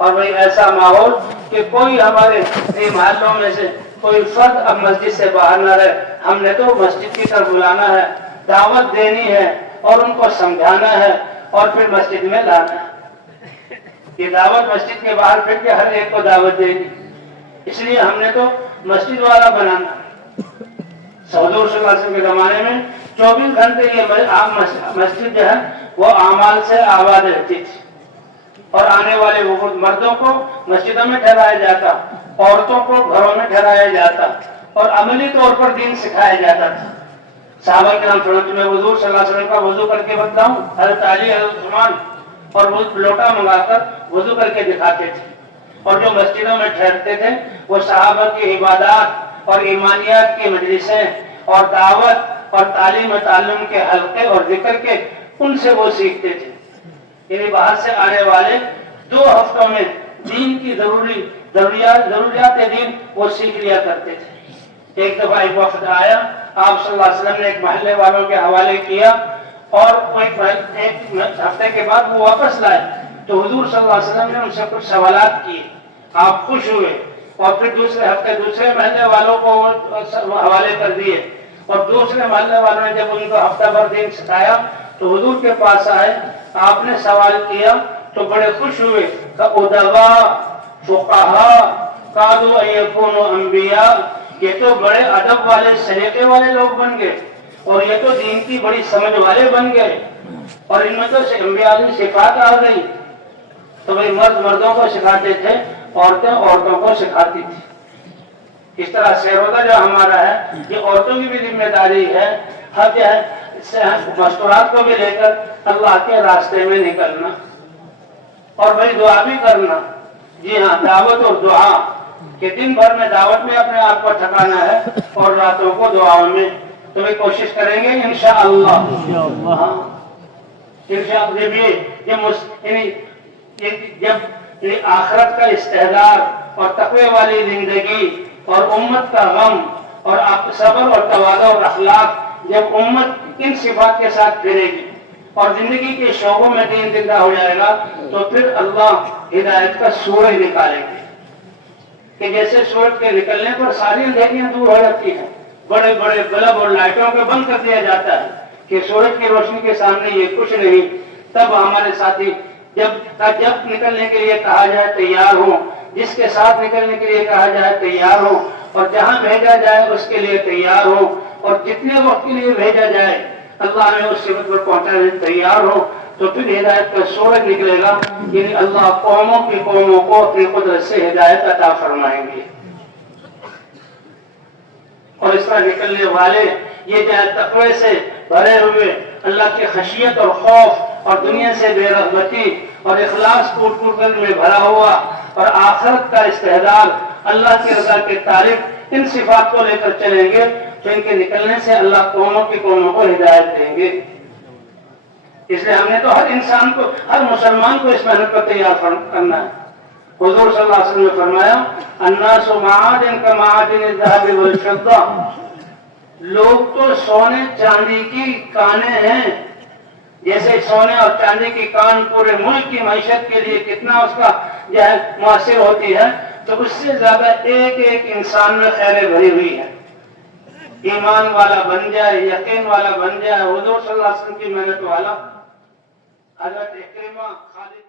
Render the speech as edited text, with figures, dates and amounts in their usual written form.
اور بھائی ایسا ماحول کہ کوئی ہمارے محلوں میں سے کوئی فرد اب مسجد سے باہر نہ رہے. ہم نے تو مسجد کی طرف بلانا ہے, دعوت دینی ہے اور ان کو سمجھانا ہے اور پھر مسجد میں لانا ہے. یہ دعوت مسجد کے باہر پھر کے ہر ایک کو دعوت دے گی, اس لیے ہم نے تو مسجد والا بنانا. حضور صلی اللہ علیہ وسلم کے زمانے میں 24 گھنٹے یہ مسجد جو ہے وہ اعمال سے آباد رہتی تھی, اور آنے والے وفود مردوں کو مسجدوں میں ٹھہرایا جاتا, عورتوں کو گھروں میں ٹھہرایا جاتا, اور عملی طور پر دین سکھایا جاتا تھا. صحابہ کرام فرماتے ہیں, میں حضور صلی اللہ علیہ وسلم کا وضو کر کے بتلاؤں؟ حضرت علی, حضرت عثمان, اور وہ لوٹا منگا کر وضو کر کے دکھاتے تھے. اور جو مسجدوں میں ٹھہرتے تھے وہ صحابہ کی عبادات اور ایمانیات کی مجلسیں اور دعوت اور تعلیم و تعلم کے حلقے اور ذکر کے ان سے وہ سیکھتے تھے. یعنی باہر سے آنے والے 2 ہفتوں میں دین کی ضروریات دین وہ سیکھ لیا کرتے تھے. ایک دفعہ ایک وفد آیا, آپ صلی اللہ علیہ وسلم نے ایک محلے والوں کے حوالے کیا, اور ایک ہفتے کے بعد وہ واپس لائے تو حضور صلی اللہ علیہ وسلم نے ان سے کچھ سوالات کیے. آپ خوش ہوئے اور پھر دوسرے ہفتے دوسرے محلے والوں کو حوالے کر دیے, اور دوسرے محلے والوں نے جب ان کو ہفتہ بھر دین سکھایا تو حضور کے پاس آئے, آپ نے سوال کیا تو بڑے خوش ہوئے کہ ادبا فقہا قالوا ان یکونوا انبیاء, یہ تو بڑے ادب والے سلیقے والے لوگ بن گئے, اور یہ تو دین کی بڑی سمجھ والے بن گئے, اور ان میں تو انبیاء علیہ صفات آ گئی. تو بھائی مرد مردوں کو سکھاتے تھے, عورتیں عورتوں کو سکھاتی تھی. اس طرح سے روزہ جو ہمارا ہے یہ عورتوں کی بھی ذمہ داری ہے, حق ہے مستورات کو بھی لے کر اللہ کے راستے میں نکلنا, اور بھائی دعا بھی کرنا. جی ہاں, دعوت اور دعا کہ دن بھر میں دعوت میں اپنے آپ کو ٹھکانا ہے اور راتوں کو دعاؤں میں. تو بھی کوشش کریں گے انشاءاللہ. جب آخرت کا استحضار اور تقوی والی زندگی اور امت کا غم اور صبر اور تواضع اور اخلاق, جب امت ان صفات کے ساتھ پھرے گی اور زندگی کے شعبوں میں دین زندہ ہو جائے گا, تو پھر اللہ ہدایت کا سورج نکالیں گے. کہ جیسے سورج کے نکلنے پر ساری اندھیریاں دور ہو جاتی ہیں, بڑے بڑے بلب اور لائٹوں کو بند کر دیا جاتا ہے کہ سورج کی روشنی کے سامنے یہ کچھ نہیں. تب ہمارے ساتھی جب نکلنے کے لیے کہا جائے تیار ہوں, جس کے ساتھ نکلنے کے لیے کہا جائے تیار ہوں, اور جہاں بھیجا جائے اس کے لیے تیار ہوں, اور جتنے وقت کے لیے بھیجا جائے اللہ نے اس صفت پر پہنچانے تیار ہو, تو پھر ہدایت کا سورج نکلے گا. یعنی اللہ قوموں کو اپنی قدرت سے ہدایت عطا فرمائیں گے. اور اس طرح نکلنے والے یہ جہاں تقوی سے بھرے ہوئے, اللہ کی خشیت اور خوف اور دنیا سے بے رغبتی اور اخلاص ٹوٹ کر میں بھرا ہوا, اور آخرت کا استحضار, اللہ کی رضا کے طالب, ان صفات کو لے کر چلیں گے تو ان کے نکلنے سے اللہ قوموں کو ہدایت دیں گے. اس لیے ہم نے تو ہر انسان کو, ہر مسلمان کو اس محنت پر تیار کرنا ہے. حضور صلی اللہ علیہ وسلم نے فرمایا, الناس معادن کمعادن الذهب والفضة, لوگ تو سونے چاندی کی کانیں ہیں. جیسے سونے اور چاندی کی کان پورے ملک کی معیشت کے لیے کتنا اس کا جو ہے مؤثر ہوتی ہے, تو اس سے زیادہ ایک ایک انسان میں خیریں بھری ہوئی ہے. ایمان والا بن جائے, یقین والا بن جائے, حضور صلی اللہ علیہ وسلم کی محنت والا. حضرت اکرمہ خالد